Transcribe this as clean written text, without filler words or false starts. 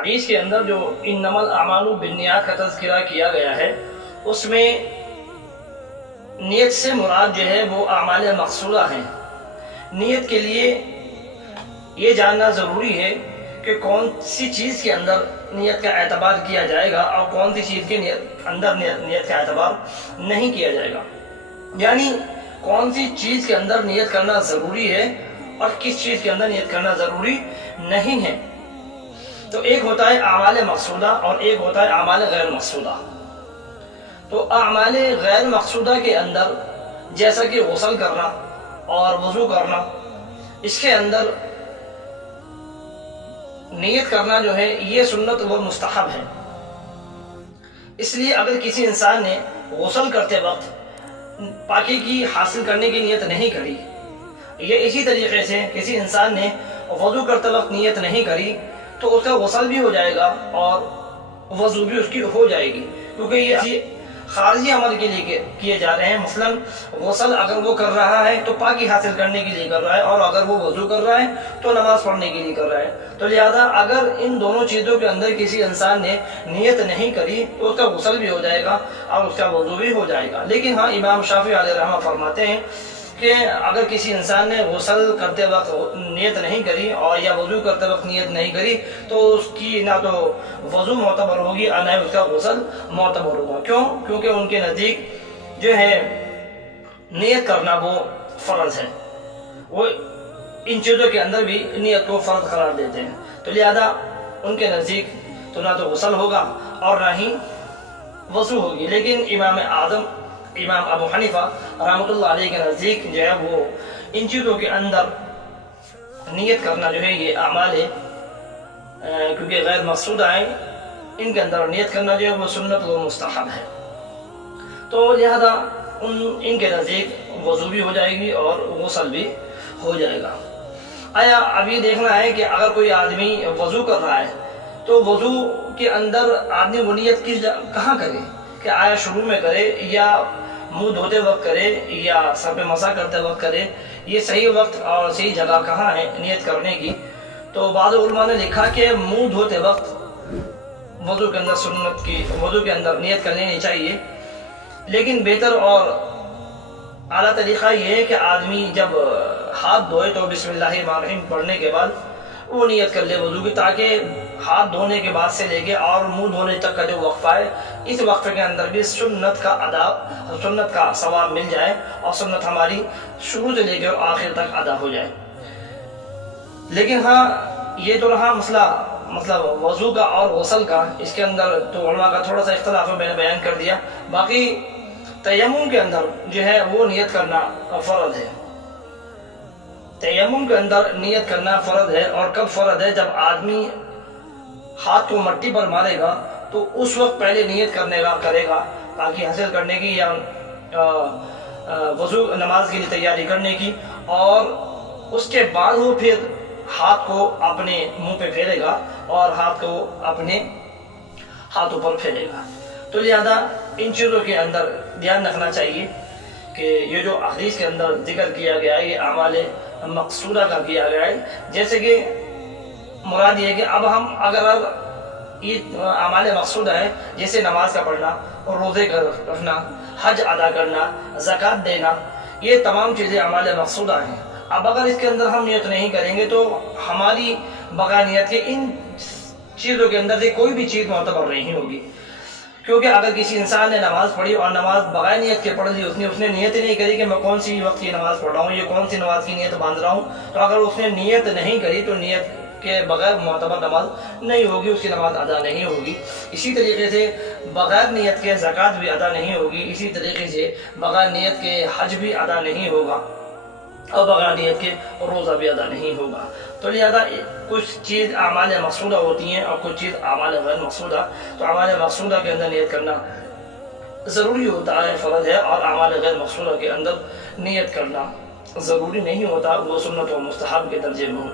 حدیث کے اندر جو انما الاعمال بالنیات کا تذکرہ کیا گیا ہے، اس میں نیت سے مراد جو ہے وہ اعمال مقصودہ ہیں۔ نیت کے لیے یہ جاننا ضروری ہے کہ کون سی چیز کے اندر نیت کا اعتبار کیا جائے گا اور کون سی چیز کے اندر نیت کا اعتبار نہیں کیا جائے گا، یعنی کون سی چیز کے اندر نیت کرنا ضروری ہے اور کس چیز کے اندر نیت کرنا ضروری نہیں ہے۔ تو ایک ہوتا ہے اعمال مقصودہ اور ایک ہوتا ہے اعمال غیر مقصودہ۔ تو اعمال غیر مقصودہ کے اندر جیسا کہ غسل کرنا اور وضو کرنا، اس کے اندر نیت کرنا جو ہے یہ سنت و مستحب ہے۔ اس لیے اگر کسی انسان نے غسل کرتے وقت پاکی کی حاصل کرنے کی نیت نہیں کری، یا اسی طریقے سے کسی انسان نے وضو کرتے وقت نیت نہیں کری، تو اس کا غسل بھی ہو جائے گا اور وضو بھی اس کی ہو جائے گی، کیونکہ یہ خارجی عمل کے لیے کیے جا رہے ہیں۔ مثلا غسل اگر وہ کر رہا ہے تو پاکی حاصل کرنے کے لیے کر رہا ہے، اور اگر وہ وضو کر رہا ہے تو نماز پڑھنے کے لیے کر رہا ہے۔ تو لہذا اگر ان دونوں چیزوں کے اندر کسی انسان نے نیت نہیں کری تو اس کا غسل بھی ہو جائے گا اور اس کا وضو بھی ہو جائے گا۔ لیکن ہاں، امام شافعی علیہ رحمہ فرماتے ہیں کہ اگر کسی انسان نے غسل کرتے وقت نیت نہیں کری اور یا وضو کرتے وقت نیت نہیں کری تو اس کی نہ تو وضو معتبر ہوگی اور نہ اس کا غسل معتبر ہوگا۔ کیوں؟ کیونکہ ان کے نزدیک جو ہے نیت کرنا وہ فرض ہے، وہ ان چیزوں کے اندر بھی نیت کو فرض قرار دیتے ہیں۔ تو لہذا ان کے نزدیک تو نہ تو غسل ہوگا اور نہ ہی وضو ہوگی۔ لیکن امام اعظم امام ابو حنیفہ رحمۃ اللہ علیہ کے نزدیک جو ہے وہ ان چیزوں کے اندر نیت کرنا جو ہے یہ اعمال ہے، کیونکہ غیر مقصودہ ہیں، ان کے اندر نیت کرنا جو ہے وہ سنت و مستحب ہے۔ تو لہذا ان کے نزدیک وضو بھی ہو جائے گی اور غسل بھی ہو جائے گا۔ آیا اب یہ دیکھنا ہے کہ اگر کوئی آدمی وضو کر رہا ہے تو وضو کے اندر آدمی وہ نیت کہاں کرے، کہ آیا شروع میں کرے یا منہ دھوتے وقت کرے یا سر پہ مسح کرتے وقت کرے، یہ صحیح وقت اور صحیح جگہ کہاں ہے نیت کرنے کی؟ تو بعض علماء نے لکھا کہ منہ دھوتے وقت وضو کے اندر نیت کر لینی چاہیے، لیکن بہتر اور اعلیٰ طریقہ یہ ہے کہ آدمی جب ہاتھ دھوئے تو بسم اللہ الرحمن الرحیم پڑھنے کے بعد وہ نیت کر لے وضو کی، تاکہ ہاتھ دھونے کے بعد سے لے کے اور منہ دھونے تک کا جو وقفہ ہے، اس وقفے کے اندر بھی سنت کا ثواب مل جائے اور سنت ہماری شروع سے لے کر آخر تک ادا ہو جائے۔ لیکن ہاں، یہ تو رہا مسئلہ مطلب وضو کا اور غسل کا، اس کے اندر تو علماء کا تھوڑا سا اختلاف میں نے بیان کر دیا۔ باقی تیمم کے اندر جو ہے وہ نیت کرنا فرض ہے۔ تیمم کے اندر نیت کرنا فرض ہے، اور کب فرض ہے؟ جب آدمی ہاتھ کو مٹی پر مارے گا تو اس وقت پہلے نیت کرے گا تاکہ حاصل کرنے کی یا وضو نماز کے لیے تیاری کرنے کی، اور اس کے بعد وہ پھر ہاتھ کو اپنے منہ پہ پھیرے گا اور ہاتھ کو اپنے ہاتھوں پر پھیرے گا۔ تو لہذا ان چیزوں کے اندر دھیان رکھنا چاہیے کہ یہ جو حدیث کے اندر ذکر کیا گیا ہے یہ اعمال مقصودہ کا کیا گیا ہے، جیسے کہ مراد یہ ہے کہ اب ہم اگر یہ اعمال مقصودہ ہے، جیسے نماز کا پڑھنا اور روزے کا رکھنا، حج ادا کرنا، زکوٰۃ دینا، یہ تمام چیزیں اعمال مقصودہ ہیں۔ اب اگر اس کے اندر ہم نیت نہیں کریں گے تو ہماری بغیر نیت کے ان چیزوں کے اندر سے کوئی بھی چیز معتبر نہیں ہوگی، کیونکہ اگر کسی انسان نے نماز پڑھی اور نماز بغیر نیت کے پڑھ لی، اس نے نیت ہی نہیں کری کہ میں کون سی وقت کی نماز پڑھ رہا ہوں، یہ کون سی نماز کی نیت باندھ رہا ہوں، تو اگر اس نے نیت نہیں کری تو نیت کے بغیر معتبر نماز نہیں ہوگی، اس کی نماز ادا نہیں ہوگی۔ اسی طریقے سے بغیر نیت کے زکوٰۃ بھی ادا نہیں ہوگی، اسی طریقے سے بغیر نیت کے حج بھی ادا نہیں ہوگا، اور بغیر نیت کے روزہ بھی ادا نہیں ہوگا۔ تو لہذا کچھ چیز اعمال مقصودہ ہوتی ہیں اور کچھ چیز اعمال غیر مقصودہ۔ تو اعمال مقصودہ کے اندر نیت کرنا ضروری ہوتا ہے، فرض ہے، اور اعمال غیر مقصودہ کے اندر نیت کرنا ضروری نہیں ہوتا، وہ سنت و مستحب کے درجے میں ہوتا ہے۔